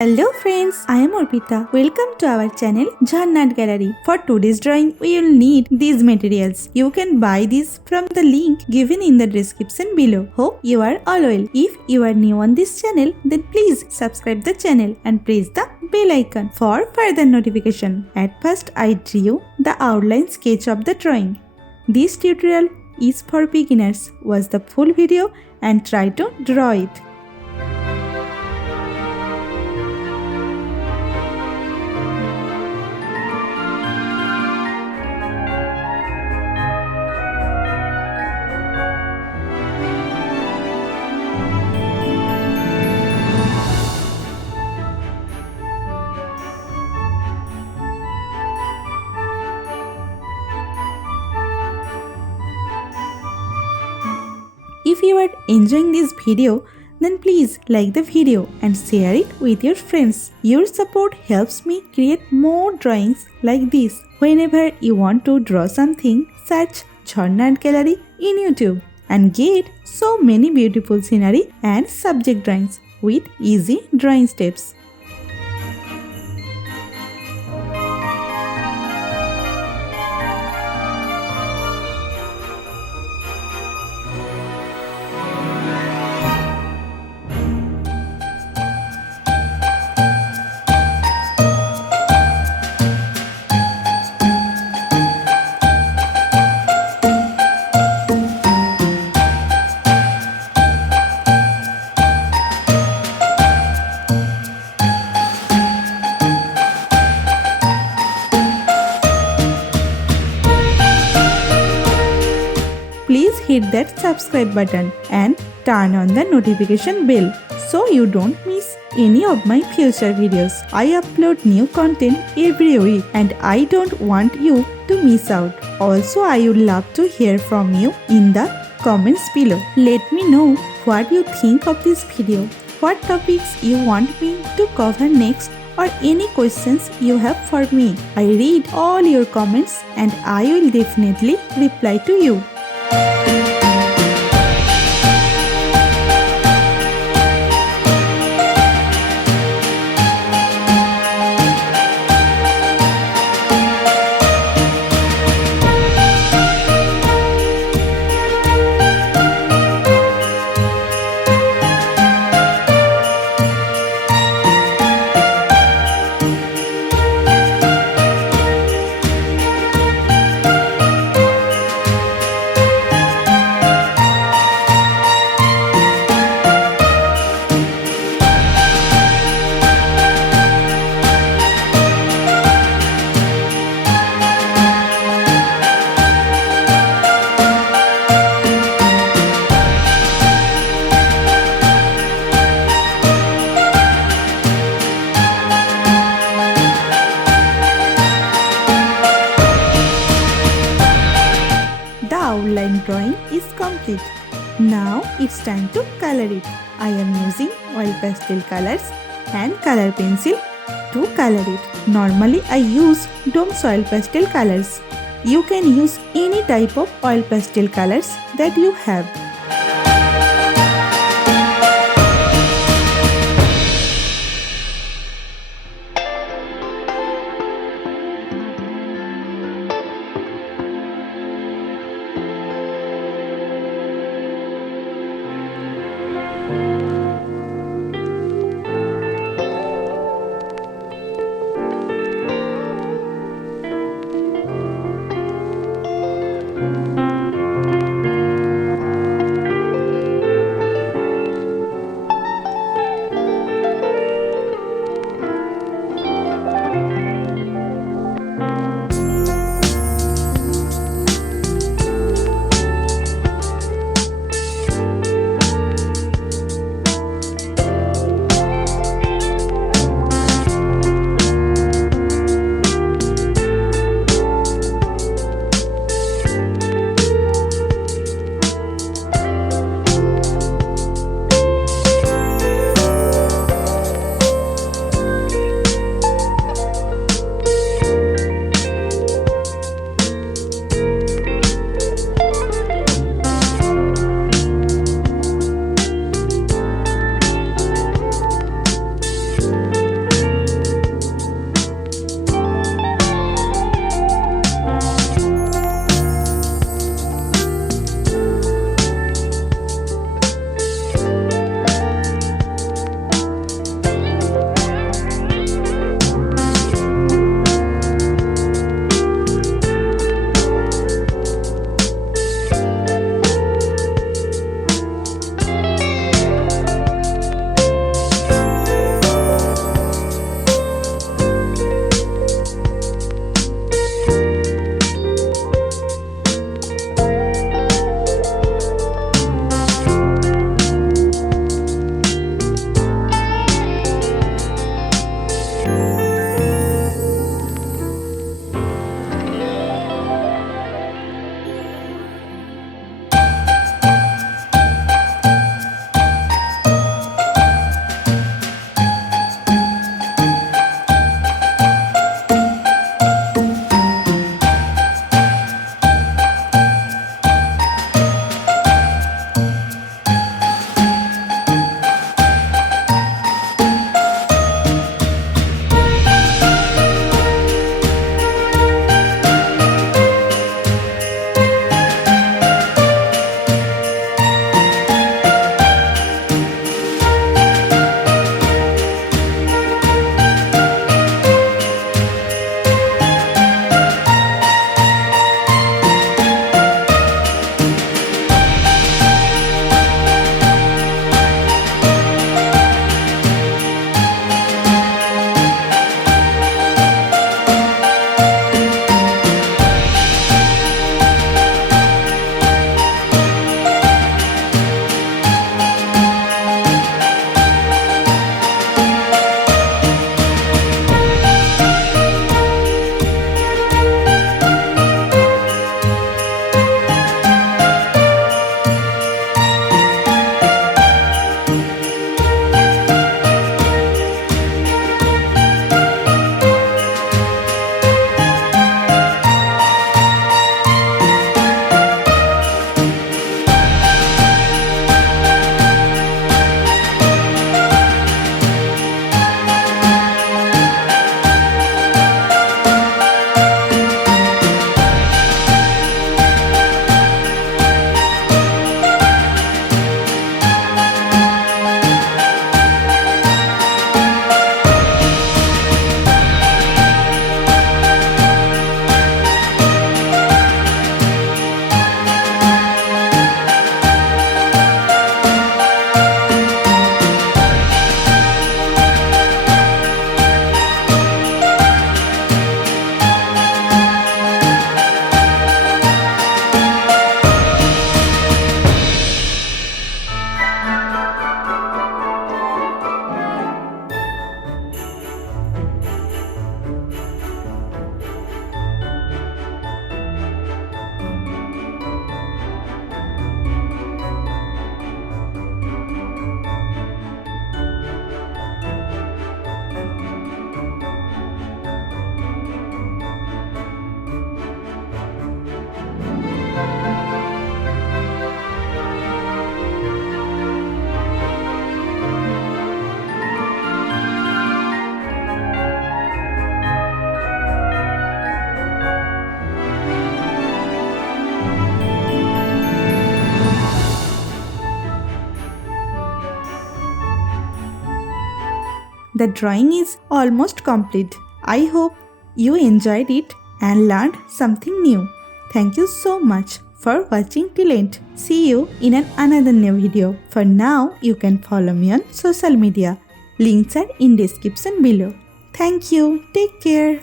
Hello friends, I am Arpita. Welcome to our channel Jharna Gallery. For today's drawing, we will need these materials. You can buy these from the link given in the description below. Hope you are all well. If you are new on this channel, then please subscribe the channel and press the bell icon for further notification. At first, I drew the outline sketch of the drawing. This tutorial is for beginners. Watch the full video and try to draw it. If you are enjoying this video, then please like the video and share it with your friends. Your support helps me create more drawings like this. Whenever you want to draw something, search Jharna Gallery in YouTube and get so many beautiful scenery and subject drawings with easy drawing steps. Please hit that subscribe button and turn on the notification bell so you don't miss any of my future videos. I upload new content every week and I don't want you to miss out. Also, I would love to hear from you in the comments below. Let me know what you think of this video, what topics you want me to cover next, or any questions you have for me. I read all your comments and I will definitely reply to you. Outline drawing is complete. Now it's time to color it. I am using oil pastel colors and color pencil to color it. Normally I use Dome's oil pastel colors. You can use any type of oil pastel colors that you have. the drawing is almost complete. I hope you enjoyed it and learned something new. Thank you so much for watching till end. See you in another new video. For now, you can follow me on social media. Links are in description below. Thank you. Take care.